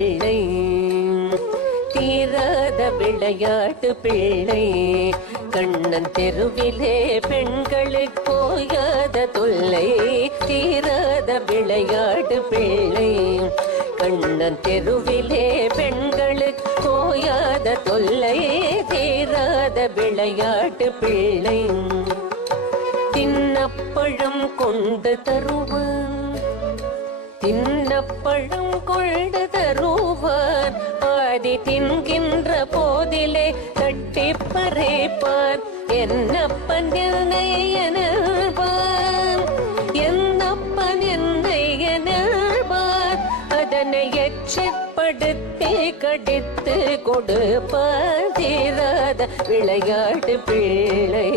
பிள்ளை தீராத விளையாட்டு பிள்ளை கண்ணன் தெருவிலே பெண்களுக்கு போயாத தொல்லை தீராத விளையாட்டு பிள்ளை கண்ணன் தெருவிலே பெண்களுக்கு போயாத தொல்லை தீராத விளையாட்டு பிள்ளை தின்னப்பழம் கொண்டு தருவான் தின்னப்பழம் கொண்டு தருவான் பாதி தின்கின்ற போதிலே தட்டி பறைப்பான் என்னப்பன் என்னை எனல்வான் என்னப்பன் என்னை எனல்வான் அதனை எச்சப்படுத்தி கடித்து கொடுப்பான் தீராத விளையாட்டு பிள்ளை